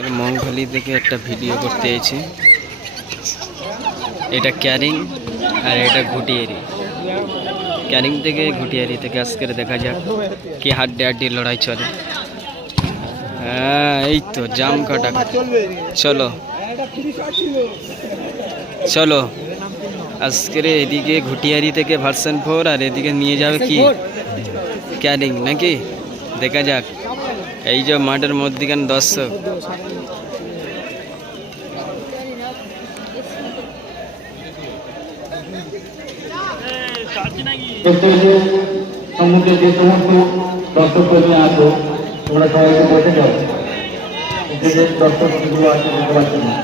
মংখালি থেকে একটা ভিডিও করতে এসেছি। এটা ক্যারিং আর এটা ঘুটিয়ারি। ক্যারিং থেকে ঘুটিয়ারি থেকে আজকে দেখা যাক কি হাড্ডি হাড্ডি লড়াই চলে। হ্যাঁ এই তো জাম কাটা। চলো। চলো। আজকের এদিকে ঘুটিয়ারি থেকে ভার্সন ফোর আর এদিকে নিয়ে যাবে কি? ক্যারিং নাকি? দেখা যাক। এই যে মাঠের মধ্যিখান দর্শক। সম্মুখে যে সমস্ত দর্শক কর্মী আছো তোমরা সবাইকে বসে যাও। দর্শক কর্মীগুলো আছে বুঝতে পারছি না।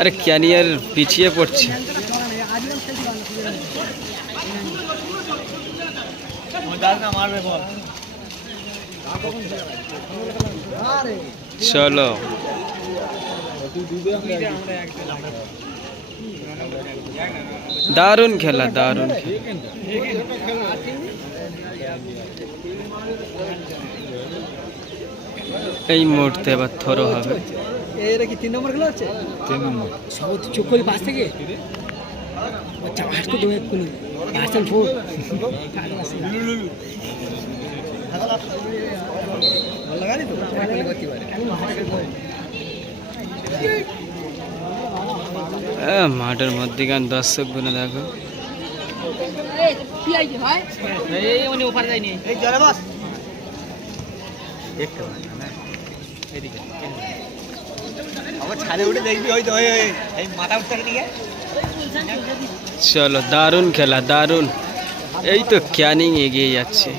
আরে ক্যারিয়ার পিছিয়ে পড়ছে। চলো। দারুণ খেলা দারুণ খেলা। এই মুহূর্তে এবার থরো হবে। এটা কি তিন নম্বর খেলা হচ্ছে? তিন নম্বর। সব চোখ করি পাশ থেকে? চাষ তো দেবে এক্ষুনি পার্সেন্ট ফোর? আহ, মাঠের মধ্যিখান দর্শকগুলো দেখো। ছাদে উঠে দেখবি হয়তো মাথা উঠতে দিকে চলো, দারুণ খেলা, দারুণ। এই তো ক্যানিং এগিয়ে যাচ্ছে।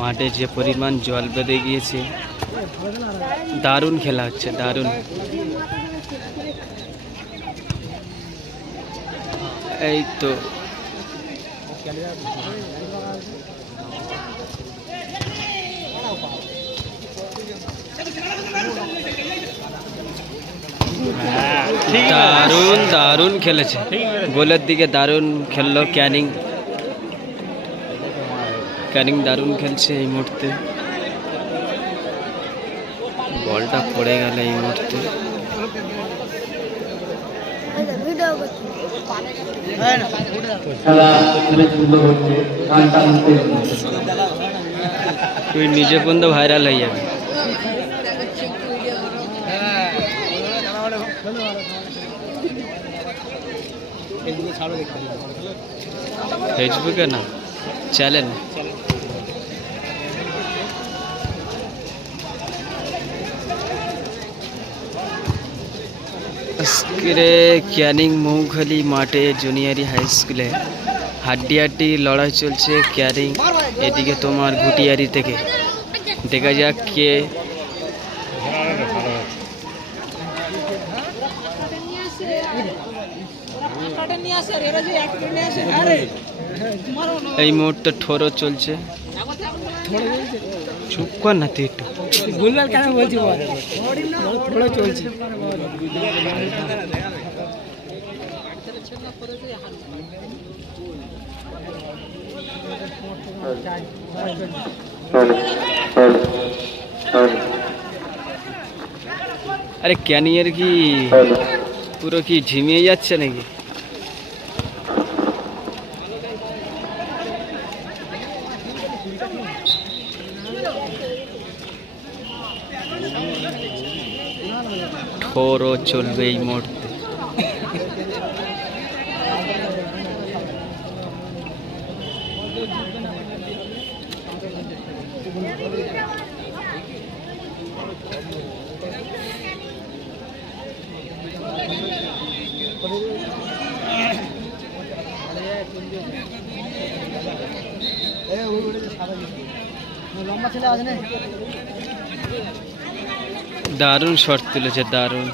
মাঠে যে পরিমাণ জল বেঁধে গিয়েছে, দারুণ খেলা হচ্ছে, দারুণ। এই তো। দারুণ দারুণ খেলেছে। গোলের দিকে দারুণ খেললো ক্যানিং। ক্যানিং দারুণ খেলছে এই মুহূর্তে। বলটা পড়ে গেল এই মুহূর্তে ভিডিও করছি খেলা অনেক সুন্দর হচ্ছে গান টান হচ্ছে তুই নিজে পর্যন্ত ভাইরাল হয়ে যাবে। ফেসবুকে না চ্যানেল আজকের ক্যানিং মৌখালি মাঠে জুনিয়রি হাই স্কুলে হাড্ডি হাড্ডি লড়াই চলছে ক্যারিং এদিকে তোমার ঘুটিয়ারি থেকে। দেখা যাক কে এই মুহূর্তে ঠোরো চলছে। চুপ কর না তুই একটু। ভুলভাল কেন বলছি বল? থোড়া চলছে। আরে ক্যানিংয়ের কি পুরো কি ঝিমিয়ে যাচ্ছে নাকি? ঠোরও চলবে এই মুহূর্তে। লম্বা ছেলে আছে না? দারুণ শট তুলেছে, দারুণ।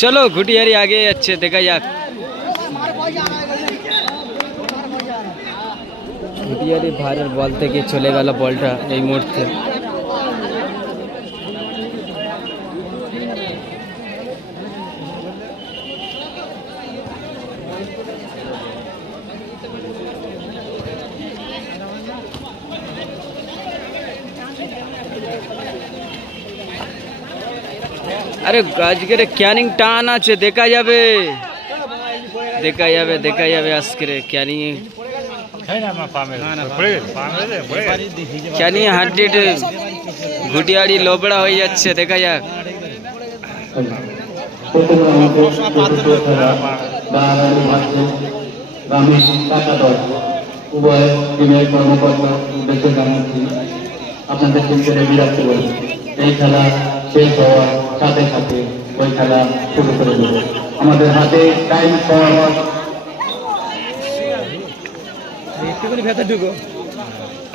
চলো ঘুটিয়ারি আগে যাচ্ছে, দেখা যাক। ঘুটিয়ারি ভারের বল থেকে চলে গেল বলটা এই মুহূর্তে। আরে আজকের ক্যানিং টান আছে দেখা যাবে দেখা যাবে দেখা যাবে আজকের ক্যানিং ক্যানিং হাড্ডি ঘুটিয়াড়ি লোবড়া হয়ে যাচ্ছে দেখা যাক প্রথমে আমাদের চতুর্থ খেলা বাঙালি ভাষা গ্রামীণ টাকা দল উভয় টিমের কর্মকর্তা উদ্দেশ্যে জানাচ্ছি আপনাদের টিমকে রেডি রাখতে বলি। এই খেলা শেষ হওয়ার সাথে সাথে ওই খেলা শুরু করে দেব। আমাদের হাতে টাইম ঢুকো।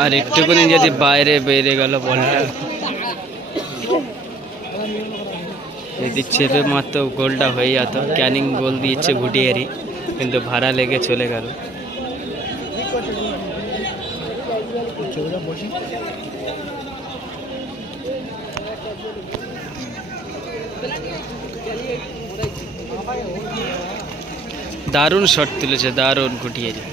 আর একটুখানি যদি বাইরে বেরিয়ে গেল বলটা যদি চেপে মারতো গোলটা হয়ে যেত। ক্যানিং গোল দিয়েছে ঘুটিয়ারি কিন্তু ভাড়া লেগে চলে গেল। দারুণ শট তুলেছে দারুণ ঘুটিয়ারি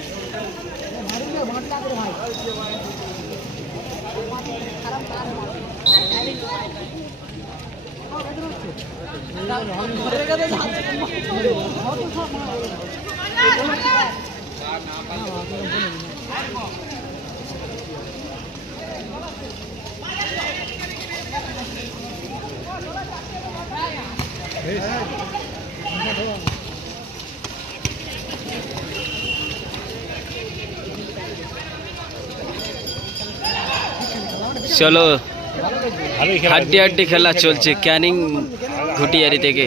চলো। হাড্ডি হাড্ডি খেলা চলছে। ক্যানিং ঘুটিয়ারি থেকে।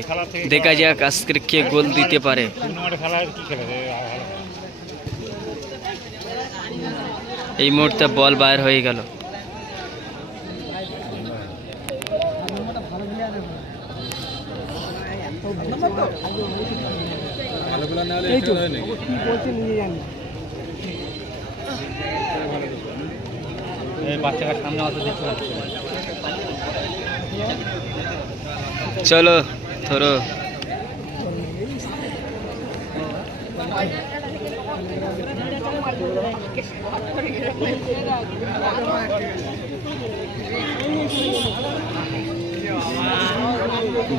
দেখা যাক আজকের কে গোল দিতে পারে। এই মুহূর্তে বল বাইর হয়ে গেল। এই তো। কি বলছে নিজে জানি বাচ্চারা চলো ধরো।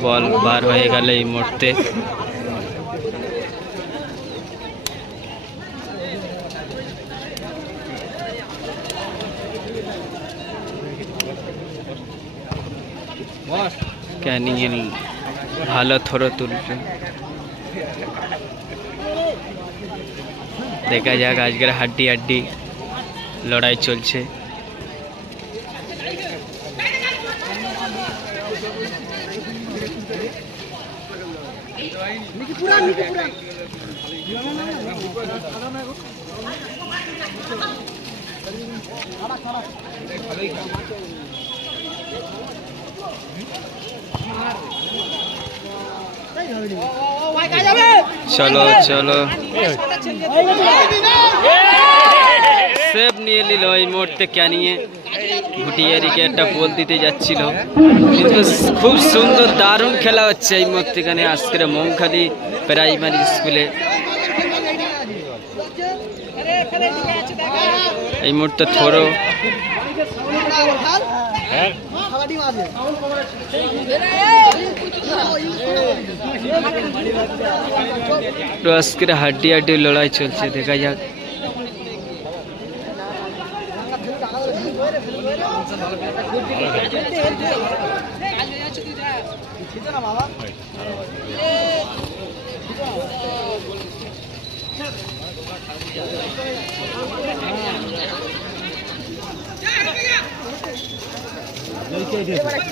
বল বার হয়ে গেল এই মুহূর্তে। এর ভালো থ্রো তুলছে। দেখা যাক আজকের হাড্ডি হাড্ডি লড়াই চলছে। চলো চলো। সেভ নিয়ে নিল এই মুহূর্তে ক্যানিয়ে। ঘুটিয়ারিকে একটা বল দিতে যাচ্ছিল। কিন্তু খুব সুন্দর, দারুণ খেলা হচ্ছে এই মধ্যেখানে আজকের মৌখালি প্রাইমারি স্কুলে। এই মুহূর্তে থরো। তো আজকের হাড্ডি হাড্ডি লড়াই চলছে দেখা যাক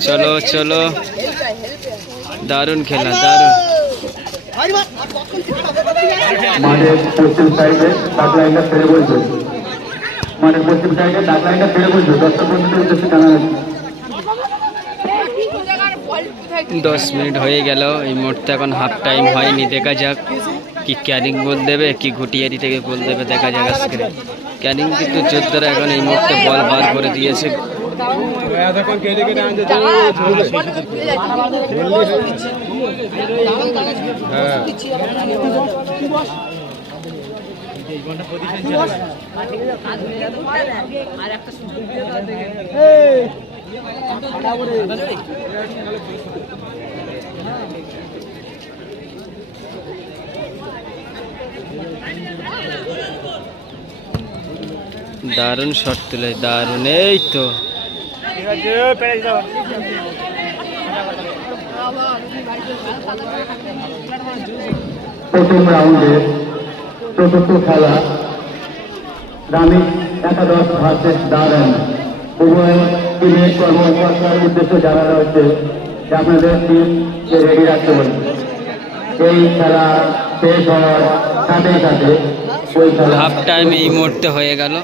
চলো চলো। দারুণ খেলা দারুণ। মাঠের পশ্চিম সাইডে ডাক লাইনটা ফেলে বলছে। মাঠের পশ্চিম সাইডে ডাক লাইনটা ফেলে বলছে। দর্শক বন্ধুদের উদ্দেশ্যে জানা দশ মিনিট হয়ে গেল এই মুহূর্তে এখন হাফ টাইম হয়নি দেখা যাক কি ক্যারিং গোল দেবে কি ঘুটিয়ারি থেকে গোল দেবে দেখা যাক আজকে। ক্যারিং কিন্তু যোদ্ধারা এখন এই মুহূর্তে বল বার করে দিয়েছে। দারুণ শট তুলে দারুণ এই তো। প্রথম রাউন্ডে চতুর্থ খেলা গ্রামীণ একাদশ ভার্সেস দারুণ উভয় টিমের কর্মকর্তার উদ্দেশ্যে জানানো রয়েছে যে আপনাদের টিমকে রেডি রাখতে বলছে এই খেলা শেষ হওয়ার সাথে সাথে খেলা হাফ টাইম এই মুহূর্তে হয়ে গেল।